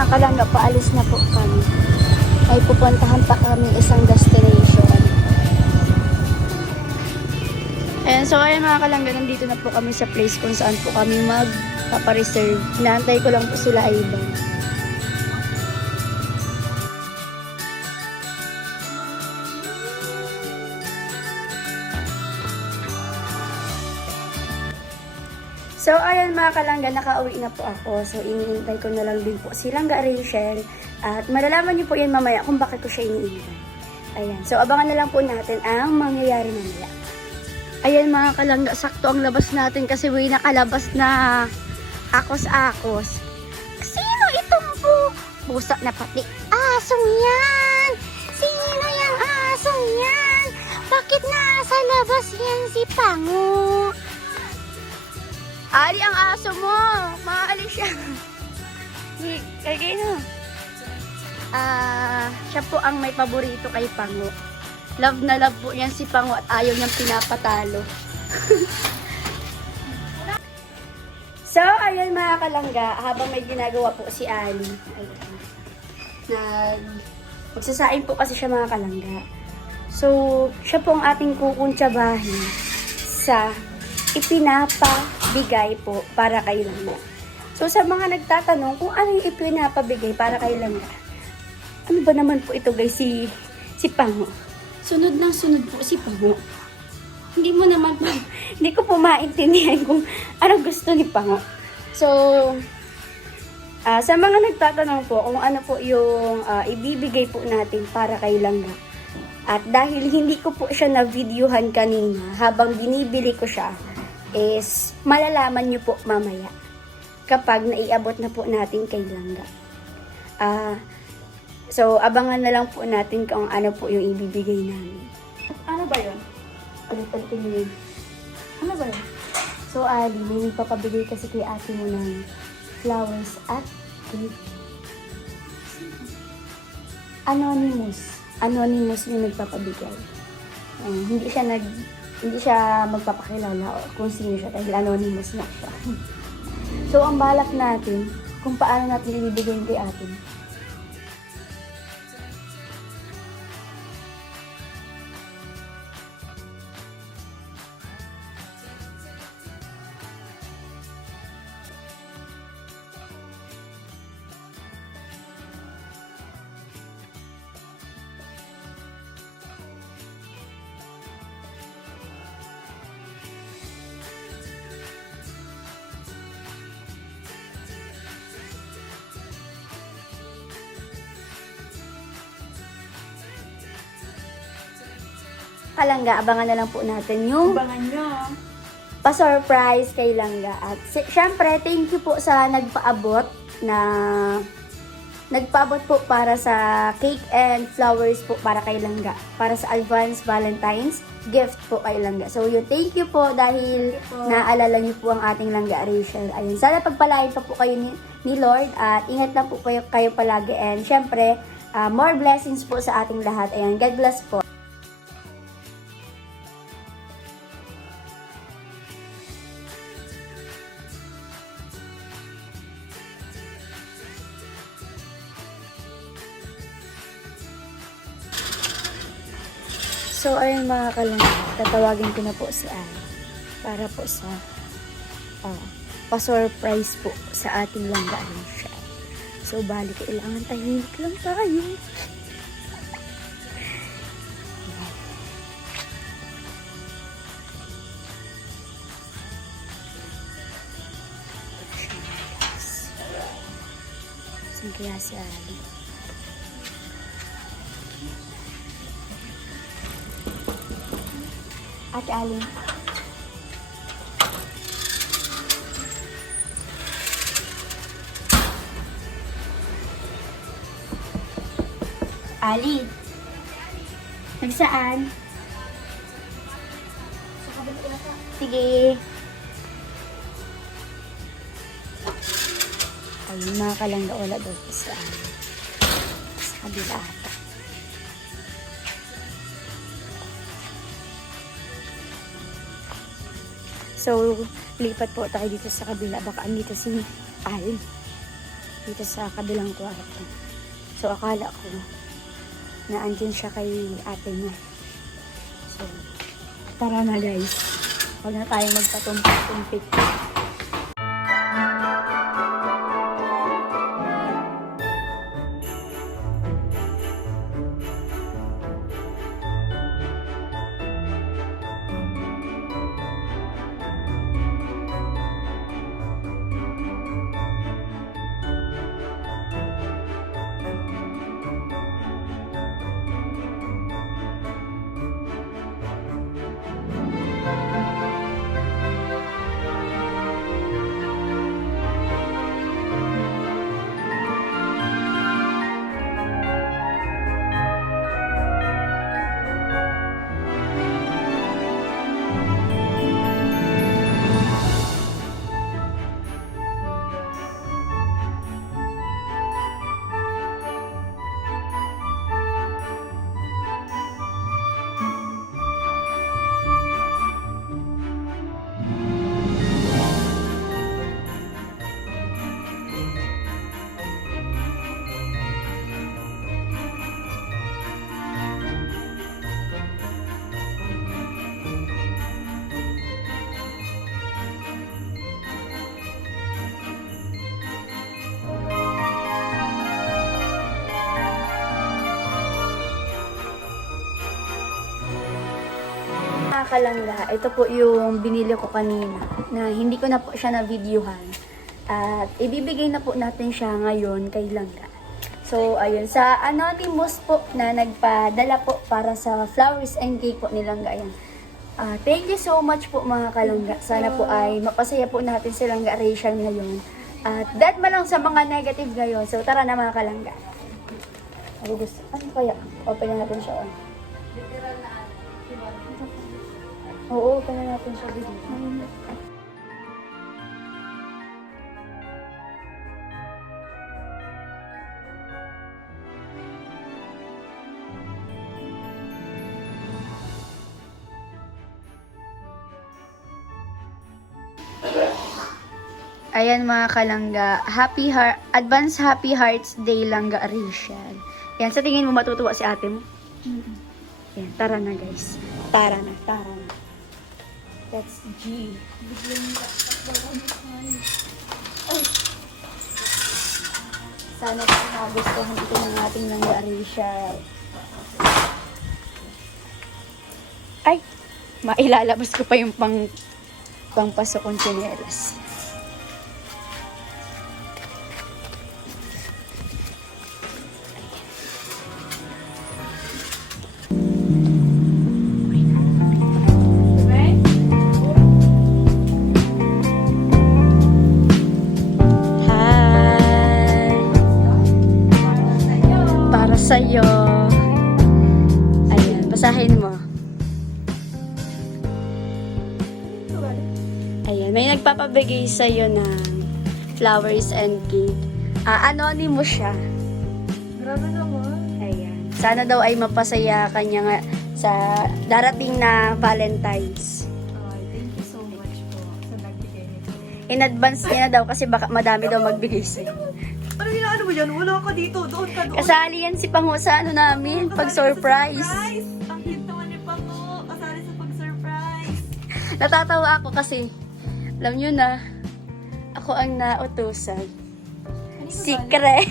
mga kalangga, paalis na po kami. May pupuntahan pa kami isang destination. Ayan, so ayan mga kalangga, nandito na po kami sa place kung saan po kami magpapareserve. Inaantay ko lang po sila Ivan. So, ayan mga kalangga, nakauwi na po ako. So, iniintay ko na lang din po si Langga Rachel. At malalaman niyo po yan mamaya kung bakit ko siya iniintay. Ayan. So, abangan na lang po natin ang mangyayari mamaya. Ayan mga kalangga, sakto ang labas natin kasi may nakalabas na akos-akos. Sino itong pusa na pati? Asong yan! Sino yung asong yan? Bakit nasa labas yan si Pango? Ali ang aso mo. Maalis siya. Kaya na. Siya po ang may paborito kay Pango. Love na love po niyan si Pango at ayaw niyang pinapatalo. So, ayun mga kalangga, habang may ginagawa po si Ali. Magsasaing po kasi siya mga kalangga. So, siya po ang ating kukuntsabahin sa ipinapabigay po para kay Langga. So, sa mga nagtatanong kung ano yung ipinapabigay para kay Langga, ano ba naman po ito guys, si Pango? Sunod ng sunod po si Pango. Hindi mo naman po, hindi ko po maintindihan kung ano gusto ni Pango. So, sa mga nagtatanong po kung ano po yung ibibigay po natin para kay Langga. At dahil hindi ko po siya na-videohan kanina habang binibili ko siya, is malalaman nyo po mamaya kapag naiabot na po natin kay Langga. So, abangan na lang po natin kung ano po yung ibibigay namin. Ano ba yun? Ulit-ulitin yun. Ano ba yun? So, Ali, may nagpapabigay kasi kay ate mo ng flowers at cake. Anonymous yung nagpapabigay. Hindi siya magpapakilala kung sino siya dahil anonymous na siya. So, ang balak natin, kung paano natin ibibigay kay atin. Kalangga, abangan na lang po natin yung pa-surprise kay Langga. At syempre, thank you po sa nagpaabot po para sa cake and flowers po para kay Langga. Para sa advance Valentine's gift po kay Langga. So yun, thank you po dahil naalala niyo po ang ating Langga Rachel. Ayun, sana pagpalain pa po kayo ni Lord at ingat na po kayo palagi. And syempre, more blessings po sa ating lahat. Ayun, God bless po. So, ayun mga kalangga, tatawagin ko na po si Anne para po sa pa-surprise po sa ating Langga Rachel. So, bali, kailangan tahimik lang tayo. Saan kaya si Ali? Ate Ali. Ali. Nagsaan? Sige. Ayun, mga kalangga, wala daw po sa kabila ata. So, lipat po tayo dito sa kabila. Baka andito si Al. dito sa kabilang kwarto. So, akala ko na andyan siya kay ate niya. So, tara na guys. Huwag na tayo magpatumpik-tumpik. Kalangga, ito po yung binili ko kanina na hindi ko na po siya na-videohan at ibibigay na po natin siya ngayon kay Langga. So, ayun, sa anonymous po na nagpadala po para sa flowers and cake po ni Langga. Ayan. Thank you so much po mga kalangga. Sana po ay mapasaya po natin si Langga Rachel ngayon. At that man lang sa mga negative ngayon. So, tara na mga kalangga. Ano kaya? Open na natin siya. Oo, open na natin siya dito. Ayan mga kalangga, advance Happy Hearts Day Langga Rachel. Yan, sa tingin mo matutuwa si ate mo? Yan, tara na guys. Tara na. That's G. Sana po magustuhan ito ng ating Langga Rachel. Ay! Mailalabas ko pa yung pangpasok kong tsinelas. Sa'yo. Ayan, basahin mo. Ayan, may nagpapabigay sa'yo ng flowers and cake. Anonymous siya. Grabe naman. Ayan. Sana daw ay mapasaya kanya nga sa darating na Valentine's. Thank you so much po sa nagbigay nito. In advance niya na daw kasi baka madami daw magbigay sa'yo. Ano ba yan? Wala ka dito. Doon ka doon. Kasali yan si Pango sa ano namin, pag-surprise. Ang cute naman ni Pango. Kasali sa pag-surprise. Natatawa ako kasi, alam nyo na, ako ang nautusan. Secret.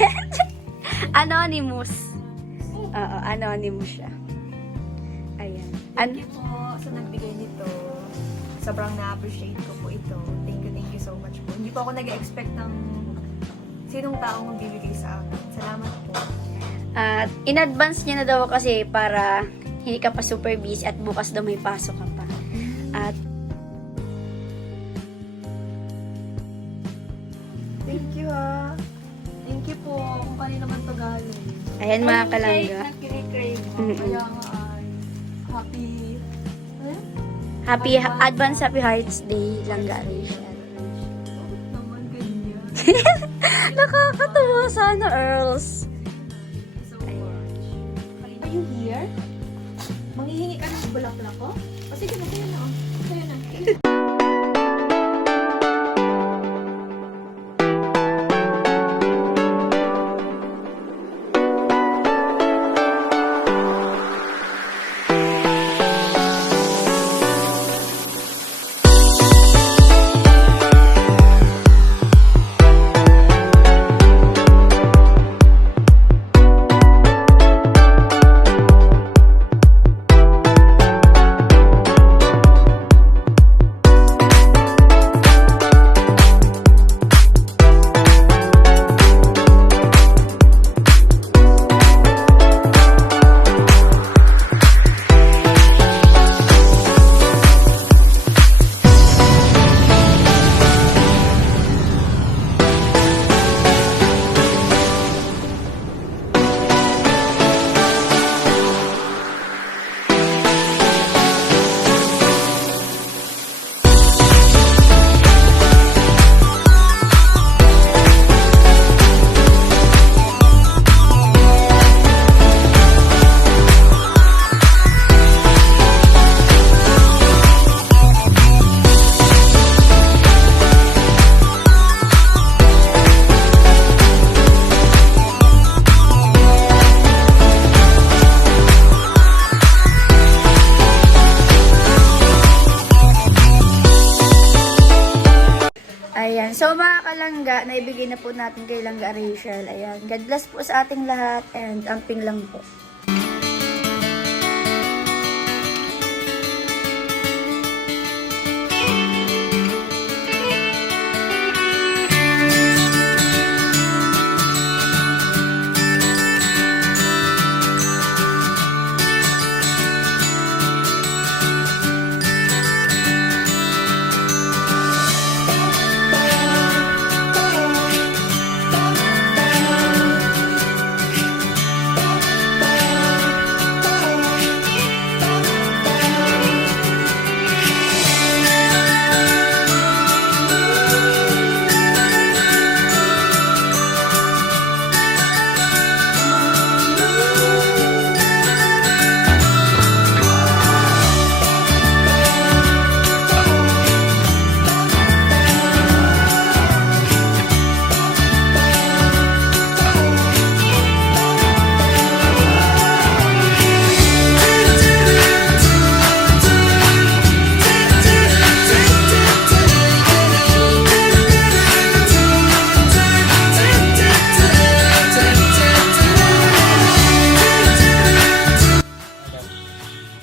Anonymous. Oo, anonymous siya. Ayan. Thank you po sa nagbigay nito. Sobrang na-appreciate ko po ito. Thank you so much po. Hindi po ako nag-expect ng sinong taong magbibigay sa akin. Salamat po. At in advance niya na daw kasi para hindi ka pa super busy at bukas daw may pasok ka pa. At Thank you ha. Thank you po kung kanino naman to galing. ayan mga kalangga. Cake na kinikrave mo. Mm-mm. Kaya nga ay happy. Happy Advance Happy Hearts Day, Langga Rachel. Bakit naman ganyan? Nakakatawa sana, Earls. So much. Are you here? Manghihingi ka ng bulaklak ko? O sige na, sa'yo na. Sa'yo na. So mga kalangga, naibigay na po natin kay Langga Rachel. Ayan. God bless po sa ating lahat and amping lang po.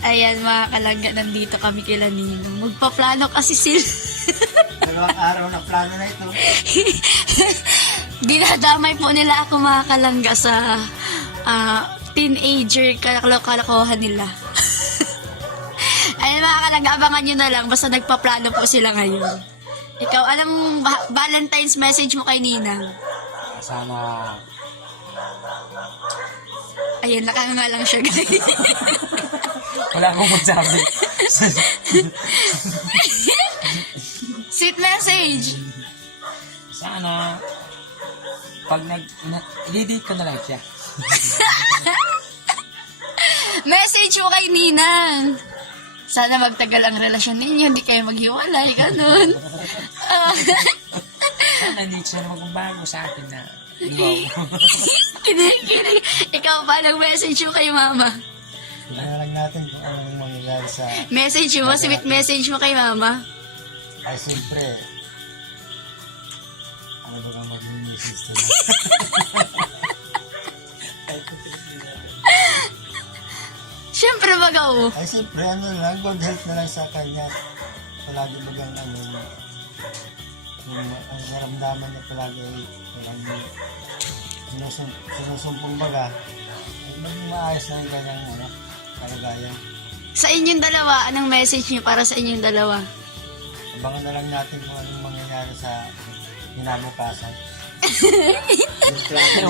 Ayan mga kalangga, nandito kami kila Ninong. Magpaplano kasi sila. Dalawang araw na plano na ito. Dinadamay po nila ako mga kalangga sa teenager kalokohan nila. Ayan mga kalangga, abangan nyo na lang. Basta nagpaplano po sila ngayon. Ikaw, anong Valentine's message mo kay Ninang? Sana Ayan, nakanga lang siya guys. wala akong magsabi. Sweet message! Sana pag i-date ko na lang siya. Message mo kay Ninang. Sana magtagal ang relasyon ninyo, hindi kayo maghiwalay, ganun. Sana hindi siya na magbabago sa akin na wow. Kinig. Ikaw pa, nag-message mo kay Mama. Tingnan lang natin kung anong mangyayari sa... Message mo, sweet message mo kay Mama. Ay, siyempre. Ano ba kang mag-message na? Siyempre baga oh. Ay, siyempre, ano lang, good health na lang sa kanya. Palagi bagang ano, yung ang naramdaman niya palagi ay palagi sinusumpong baga. Maging maayos na yung kanyang ano, kalagayan. Sa inyong dalawa, anong message niyo para sa inyong dalawa? Abangan na lang natin kung anong mangyayari sa kinabukasan. Yung plano.